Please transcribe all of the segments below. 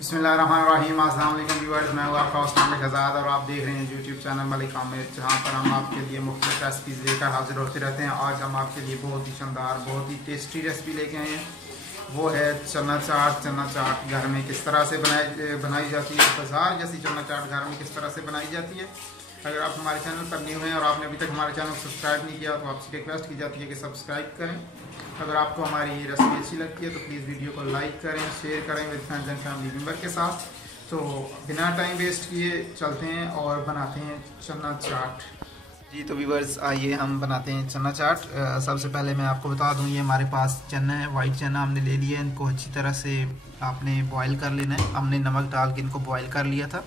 बिस्मिल्लाहिर्रहमानिर्रहीम। अस्सलाम वालेकुम व्यूअर्स, मैं हूँ आपका उस्मान शहजाद और आप देख रहे हैं यूट्यूब चैनल मलिक आमिर, जहाँ पर हम आपके लिए मुख्तलिफ रेसिपीज़ लेकर हाजिर होते रहते हैं। आज हम आपके लिए बहुत ही शानदार, बहुत ही टेस्टी रेसिपी लेके आए हैं। वो है चना चाट। चना चाट घर में किस तरह से बनाई जाती है, बाजार जैसी चना चाट घर में किस तरह से बनाई जाती है। अगर आप हमारे चैनल पर न्यू हैं और आपने अभी तक हमारे चैनल को सब्सक्राइब नहीं किया तो आपसे रिक्वेस्ट की जाती है कि सब्सक्राइब करें। अगर आपको हमारी रेसिपी अच्छी लगती है तो प्लीज़ वीडियो को लाइक करें, शेयर करें with friends and family member के साथ। तो बिना टाइम वेस्ट किए चलते हैं और बनाते हैं चना चाट। जी तो व्यूअर्स, आइए हम बनाते हैं चना चाट। सबसे पहले मैं आपको बता दूं, ये हमारे पास चना है, वाइट चना हमने ले लिया है। इनको अच्छी तरह से आपने बॉईल कर लेना है। हमने नमक डाल के इनको बॉईल कर लिया था।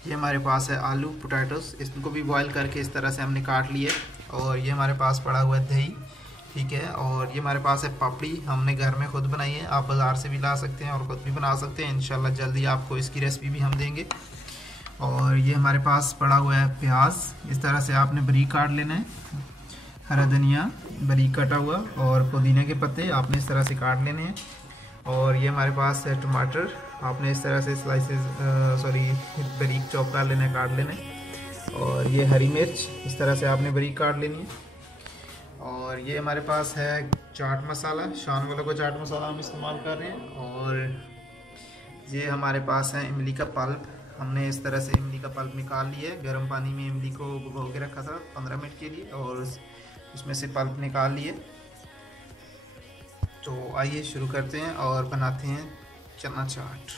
ये हमारे पास है आलू पोटैटोस, इसको भी बॉईल करके इस तरह से हमने काट लिए। और ये हमारे पास पड़ा हुआ है दही, ठीक है। और ये हमारे पास है पापड़ी, हमने घर में खुद बनाई है। आप बाज़ार से भी ला सकते हैं और ख़ुद भी बना सकते हैं। इंशाल्लाह जल्दी आपको इसकी रेसिपी भी हम देंगे। और ये हमारे पास पड़ा हुआ है प्याज, इस तरह से आपने बारीक काट लेना है। हरा धनिया बारीक कटा हुआ और पुदीना के पत्ते आपने इस तरह से काट लेने हैं। और ये हमारे पास है टमाटर, आपने इस तरह से बारीक चॉप कर लेना है, काट लेना है। और ये हरी मिर्च इस तरह से आपने बारीक काट लेनी है। और ये हमारे पास है चाट मसाला, शान वालों का चाट मसाला हम इस्तेमाल कर रहे हैं। और ये हमारे पास है इमली का पल्प, हमने इस तरह से इमली का पल्प निकाल लिया है। गर्म पानी में इमली को भिगो के रखा था 15 मिनट के लिए और उसमें से पल्प निकाल लिए। तो आइए शुरू करते हैं और बनाते हैं चना चाट।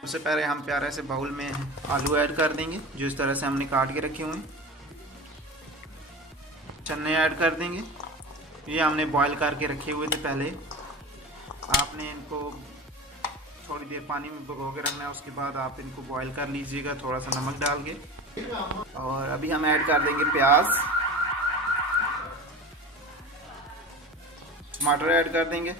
सबसे पहले हम प्यारे से बाउल में आलू ऐड कर देंगे, जो इस तरह से हमने काट के रखे हुए हैं। चने ऐड कर देंगे, ये हमने बॉईल करके रखे हुए थे पहले। आपने इनको थोड़ी देर पानी में भिगो के रखना है, उसके बाद आप इनको बॉईल कर लीजिएगा थोड़ा सा नमक डाल के। और अभी हम ऐड कर देंगे प्याज, टमाटर ऐड कर देंगे,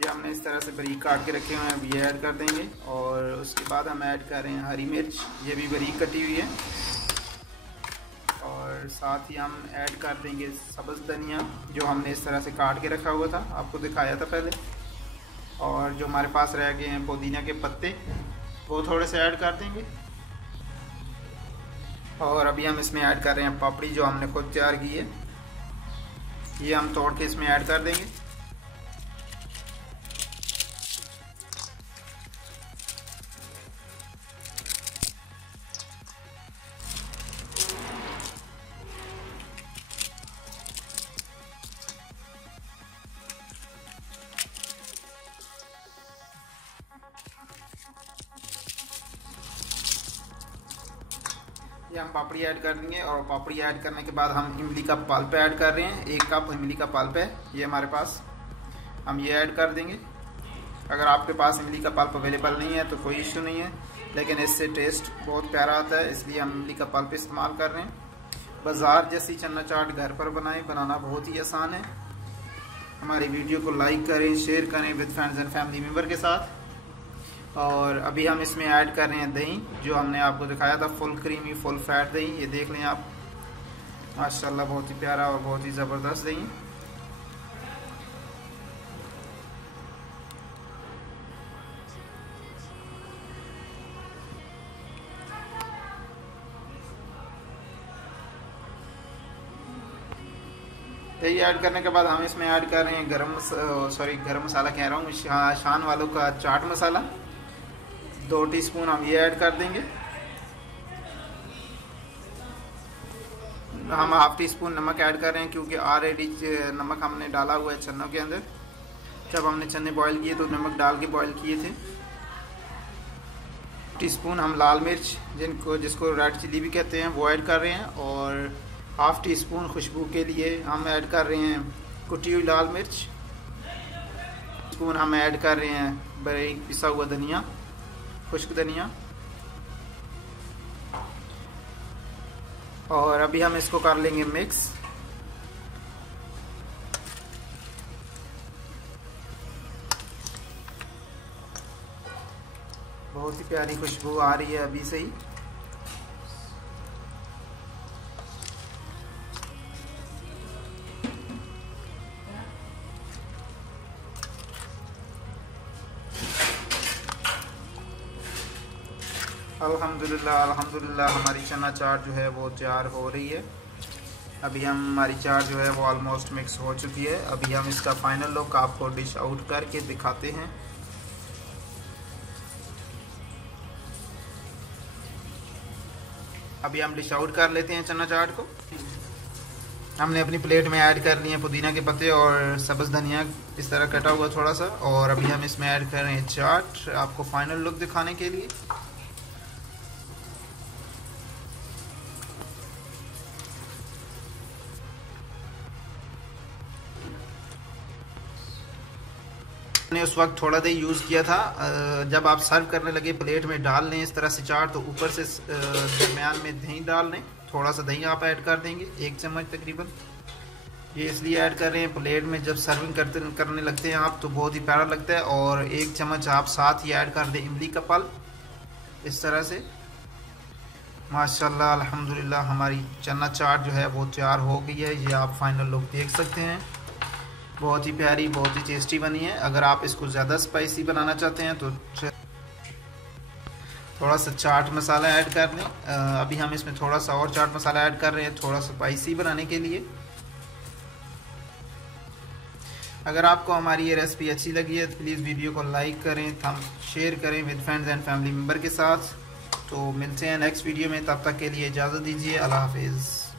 ये हमने इस तरह से बारीक काट के रखे हुए हैं, अब ये ऐड कर देंगे। और उसके बाद हम ऐड कर रहे हैं हरी मिर्च, ये भी बारीक कटी हुई है। और साथ ही हम ऐड कर देंगे सब्ज़ धनिया, जो हमने इस तरह से काट के रखा हुआ था, आपको दिखाया था पहले। और जो हमारे पास रह गए हैं पुदीना के पत्ते, वो थोड़े से ऐड कर देंगे। और अभी हम इसमें ऐड कर रहे हैं पापड़ी, जो हमने खुद तैयार की है, ये हम तोड़ के इसमें ऐड कर देंगे। ये हम पापड़ी ऐड कर देंगे। और पापड़ी ऐड करने के बाद हम इमली का पल्प ऐड कर रहे हैं। 1 कप इमली का पल्प है ये हमारे पास, हम ये ऐड कर देंगे। अगर आपके पास इमली का पल्प अवेलेबल नहीं है तो कोई इशू नहीं है, लेकिन इससे टेस्ट बहुत प्यारा आता है, इसलिए हम इमली का पल्प इस्तेमाल कर रहे हैं। बाज़ार जैसी चना चाट घर पर बनाएं, बनाना बहुत ही आसान है। हमारी वीडियो को लाइक करें, शेयर करें with friends and family member के साथ। और अभी हम इसमें ऐड कर रहे हैं दही, जो हमने आपको दिखाया था, फुल क्रीमी फुल फैट दही। ये देख लें आप, माशाल्लाह बहुत ही प्यारा और बहुत ही ज़बरदस्त दही। दही ऐड करने के बाद हम इसमें ऐड कर रहे हैं गरम मसाला कह रहा हूँ, शान वालों का चाट मसाला 2 टीस्पून हम ये ऐड कर देंगे। हम ½ टीस्पून नमक ऐड कर रहे हैं, क्योंकि ऑलरेडी नमक हमने डाला हुआ है चनों के अंदर। जब हमने चने बॉईल किए तो नमक डाल के बॉईल किए थे। टीस्पून हम लाल मिर्च, जिसको रेड चिली भी कहते हैं, वो ऐड कर रहे हैं। और ½ टीस्पून खुशबू के लिए हम ऐड कर रहे हैं कुटी हुई लाल मिर्च। स्पून हम ऐड कर रहे हैं बारीक पिसा हुआ धनिया, खुश्क धनिया। और अभी हम इसको कर लेंगे मिक्स। बहुत ही प्यारी खुशबू आ रही है अभी से ही। अल्हम्दुलिल्लाह हमारी चना चाट जो है वो तैयार हो रही है। अभी हमारी चाट जो है वो ऑलमोस्ट मिक्स हो चुकी है। अभी हम इसका फाइनल लुक आपको डिश आउट करके दिखाते हैं। अभी हम डिश आउट कर लेते हैं चना चाट को। हमने अपनी प्लेट में ऐड कर लिए पुदीना के पत्ते और सब्ज़ धनिया इस तरह कटा हुआ थोड़ा सा, और अभी हम इसमें ऐड कर रहे हैं चाट आपको फाइनल लुक दिखाने के लिए। मैंने उस वक्त थोड़ा दही यूज़ किया था। जब आप सर्व करने लगे प्लेट में डाल लें इस तरह से चाट, तो ऊपर से दरमियान में दही डाल लें। थोड़ा सा दही आप ऐड कर देंगे, 1 चम्मच तकरीबन। ये इसलिए ऐड कर रहे हैं, प्लेट में जब सर्विंग करने लगते हैं आप तो बहुत ही प्यारा लगता है। और 1 चम्मच आप साथ ही ऐड कर दें इमली का पल, इस तरह से। माशाल्लाह अल्हम्दुलिल्लाह हमारी चना चाट जो है वो तैयार हो गई है। ये आप फाइनल लुक देख सकते हैं। बहुत ही प्यारी, बहुत ही टेस्टी बनी है। अगर आप इसको ज़्यादा स्पाइसी बनाना चाहते हैं तो थोड़ा सा चाट मसाला ऐड कर लें। अभी हम इसमें थोड़ा सा और चाट मसाला ऐड कर रहे हैं, थोड़ा स्पाइसी बनाने के लिए। अगर आपको हमारी ये रेसिपी अच्छी लगी है तो प्लीज़ वीडियो को लाइक करें, शेयर करें with friends and family member के साथ। तो मिलते हैं नेक्स्ट वीडियो में, तब तक के लिए इजाज़त दीजिए। अल्लाह हाफिज़।